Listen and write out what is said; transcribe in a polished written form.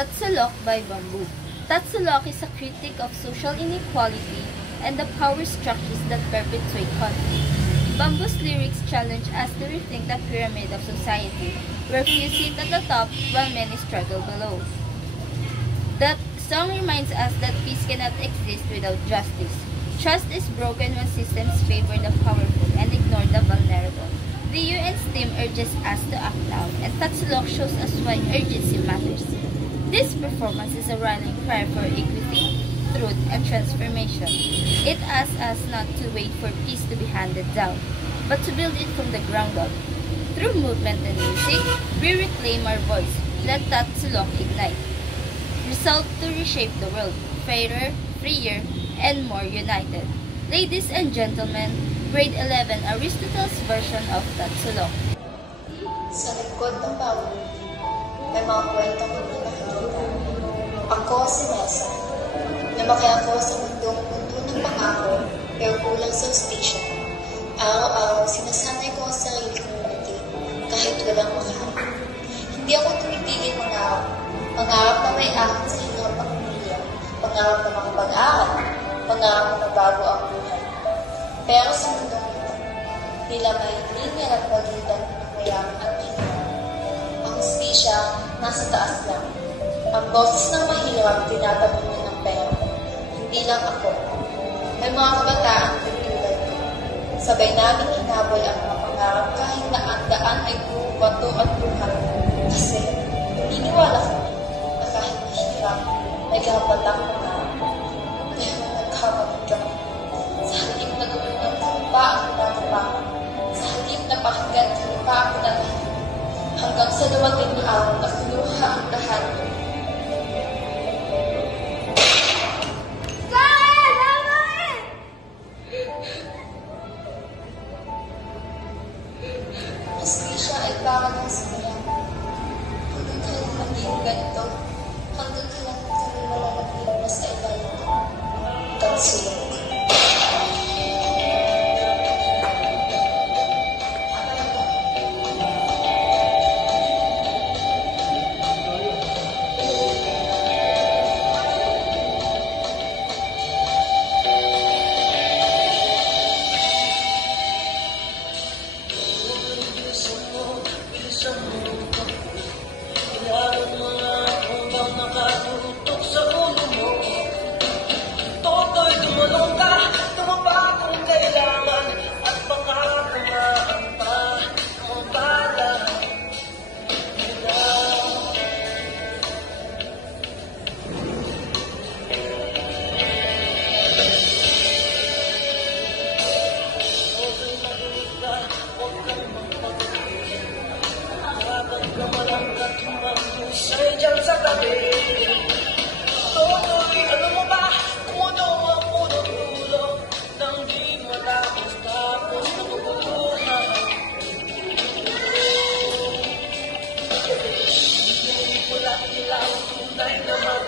Tatsulok by Bamboo. Tatsulok is a critique of social inequality and the power structures that perpetuate conflict. Bamboo's lyrics challenge us to rethink the pyramid of society, where few sit at the top while many struggle below. The song reminds us that peace cannot exist without justice. Trust is broken when systems favor the powerful and ignore the vulnerable. The UN's theme urges us to act now, and Tatsulok shows us why urgency matters. This performance is a rallying cry for equity, truth, and transformation. It asks us not to wait for peace to be handed down, but to build it from the ground up. Through movement and music, we reclaim our voice. Let Tatsulok ignite. Resolve to reshape the world, fairer, freer, and more united. Ladies and gentlemen, Grade 11 Aristotle's version of Tatsulok. Sa likod ng bawat may mga kwentong hindi nakikita. Ako si Nessa. Lumaki ako sa mundong puno ng pangako, pero kulang sa hustisya. Araw-araw, sinasanay ko ang sarili kong umiti, kahit walang makaharap. Hindi ako tumipigil mangarap. Pangarap na may ahon sa hirap ang pamilya. Pangarap na makapag-aral. Pangarap na mabago ang buhay. Pero sa mundong ito, tila may linya at pagitan ng mayaman at mahirap. Ang hustisya nasa taas lang. Ang boses ng mahirap tinatabi niya ng pera. Hindi lang ako. May mga kabataan tulad ko. Sabay namin hinabol ang mga pangarap kahit na ang daan ay puro bato at buhay. Kasi naniniwala kami na kahit mahirap, may kapatang pangarap. Pero nagkamalit kami. Sa halip na gumunang lupa ang pinatapakan. Sa halip na pakinggan lupa ang pinatapakan. Hanggang sa dumating na araw na kinuha ang lahat. Hustisya ay para ng simula. Hanggang kailan maging ganito, hanggang kailan kami malalagyan na sa ilalim ko. Tatsulok. Sa'yo dyan sa tabi. Tuloy, ano mo ba? Puno ang puno-pulo nang di matapos tapos na pagpupunan. Yung pula-ilaw, tunay naman